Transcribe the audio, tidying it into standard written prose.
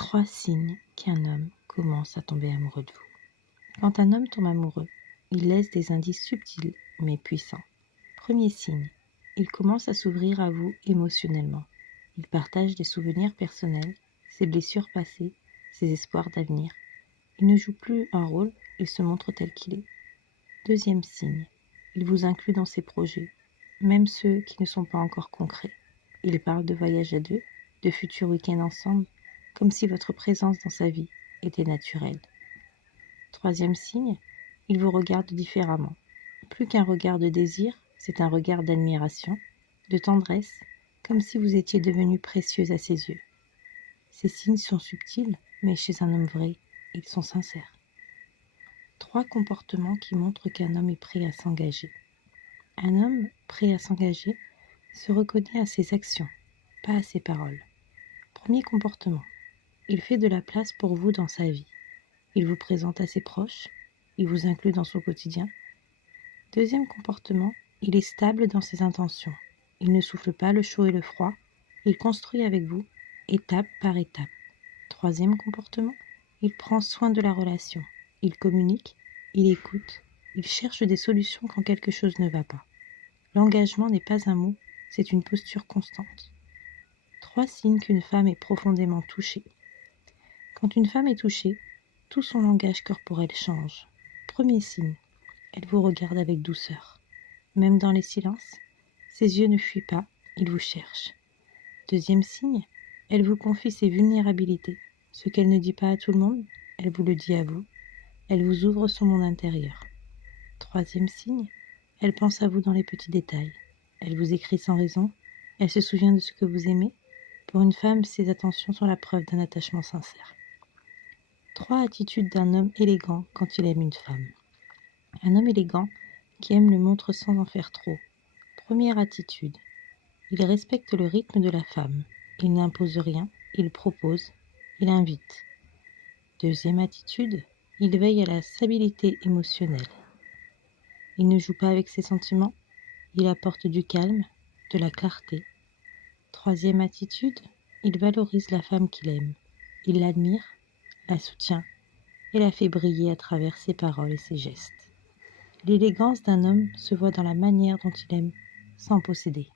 3 signes qu'un homme commence à tomber amoureux de vous. Quand un homme tombe amoureux, il laisse des indices subtils mais puissants. Premier signe, il commence à s'ouvrir à vous émotionnellement. Il partage des souvenirs personnels, ses blessures passées, ses espoirs d'avenir. Il ne joue plus un rôle, il se montre tel qu'il est. Deuxième signe, il vous inclut dans ses projets, même ceux qui ne sont pas encore concrets. Il parle de voyages à deux, de futurs week-ends ensemble, comme si votre présence dans sa vie était naturelle. Troisième signe, il vous regarde différemment. Plus qu'un regard de désir, c'est un regard d'admiration, de tendresse, comme si vous étiez devenue précieuse à ses yeux. Ces signes sont subtils, mais chez un homme vrai, ils sont sincères. 3 comportements qui montrent qu'un homme est prêt à s'engager. Un homme prêt à s'engager se reconnaît à ses actions, pas à ses paroles. Premier comportement, il fait de la place pour vous dans sa vie. Il vous présente à ses proches, il vous inclut dans son quotidien. Deuxième comportement, il est stable dans ses intentions. Il ne souffle pas le chaud et le froid, il construit avec vous, étape par étape. Troisième comportement, il prend soin de la relation. Il communique, il écoute, il cherche des solutions quand quelque chose ne va pas. L'engagement n'est pas un mot, c'est une posture constante. 3 signes qu'une femme est profondément touchée. Quand une femme est touchée, tout son langage corporel change. Premier signe, elle vous regarde avec douceur. Même dans les silences, ses yeux ne fuient pas, ils vous cherchent. Deuxième signe, elle vous confie ses vulnérabilités. Ce qu'elle ne dit pas à tout le monde, elle vous le dit à vous. Elle vous ouvre son monde intérieur. Troisième signe, elle pense à vous dans les petits détails. Elle vous écrit sans raison, elle se souvient de ce que vous aimez. Pour une femme, ces attentions sont la preuve d'un attachement sincère. 3 attitudes d'un homme élégant quand il aime une femme. Un homme élégant qui aime le montre sans en faire trop. Première attitude, il respecte le rythme de la femme. Il n'impose rien, il propose, il invite. Deuxième attitude, il veille à la stabilité émotionnelle. Il ne joue pas avec ses sentiments, il apporte du calme, de la clarté. Troisième attitude, il valorise la femme qu'il aime. Il l'admire, la soutient et la fait briller à travers ses paroles et ses gestes. L'élégance d'un homme se voit dans la manière dont il aime, sans posséder.